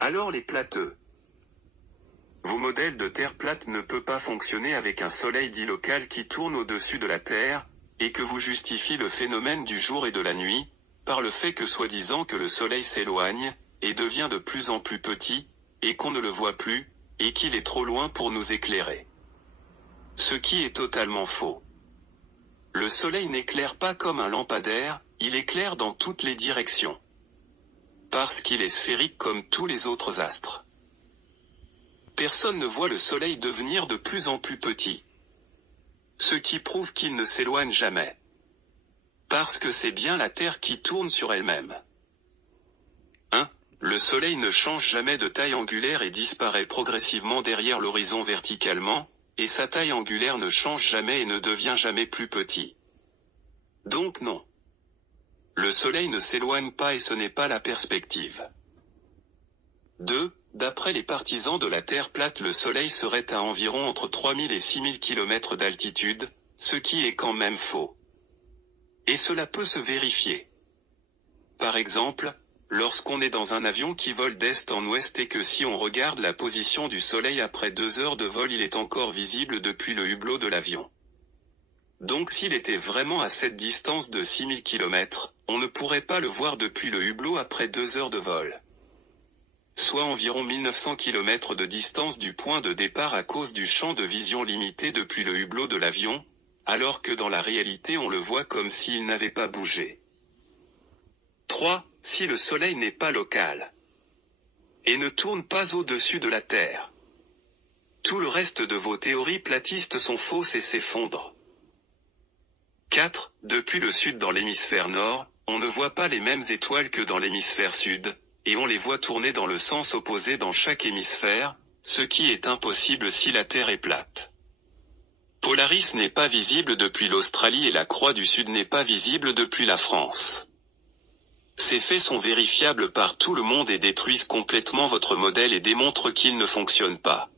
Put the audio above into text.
Alors les plateux. Vos modèles de Terre plate ne peut pas fonctionner avec un soleil dit local qui tourne au-dessus de la Terre, et que vous justifiez le phénomène du jour et de la nuit, par le fait que soi-disant que le soleil s'éloigne, et devient de plus en plus petit, et qu'on ne le voit plus, et qu'il est trop loin pour nous éclairer. Ce qui est totalement faux. Le soleil n'éclaire pas comme un lampadaire, il éclaire dans toutes les directions. Parce qu'il est sphérique comme tous les autres astres. Personne ne voit le soleil devenir de plus en plus petit. Ce qui prouve qu'il ne s'éloigne jamais. Parce que c'est bien la Terre qui tourne sur elle-même. 1. Le soleil ne change jamais de taille angulaire et disparaît progressivement derrière l'horizon verticalement, et sa taille angulaire ne change jamais et ne devient jamais plus petit. Donc non. Le soleil ne s'éloigne pas et ce n'est pas la perspective. 2. D'après les partisans de la Terre plate, le soleil serait à environ entre 3000 et 6000 km d'altitude, ce qui est quand même faux. Et cela peut se vérifier. Par exemple, lorsqu'on est dans un avion qui vole d'est en ouest et que si on regarde la position du soleil après 2 heures de vol, il est encore visible depuis le hublot de l'avion. Donc s'il était vraiment à cette distance de 6000 km, on ne pourrait pas le voir depuis le hublot après 2 heures de vol. Soit environ 1900 km de distance du point de départ à cause du champ de vision limité depuis le hublot de l'avion, alors que dans la réalité on le voit comme s'il n'avait pas bougé. 3. Si le soleil n'est pas local et ne tourne pas au-dessus de la Terre, tout le reste de vos théories platistes sont fausses et s'effondrent. 4. Depuis le sud dans l'hémisphère nord, on ne voit pas les mêmes étoiles que dans l'hémisphère sud, et on les voit tourner dans le sens opposé dans chaque hémisphère, ce qui est impossible si la Terre est plate. Polaris n'est pas visible depuis l'Australie et la Croix du Sud n'est pas visible depuis la France. Ces faits sont vérifiables par tout le monde et détruisent complètement votre modèle et démontrent qu'il ne fonctionne pas.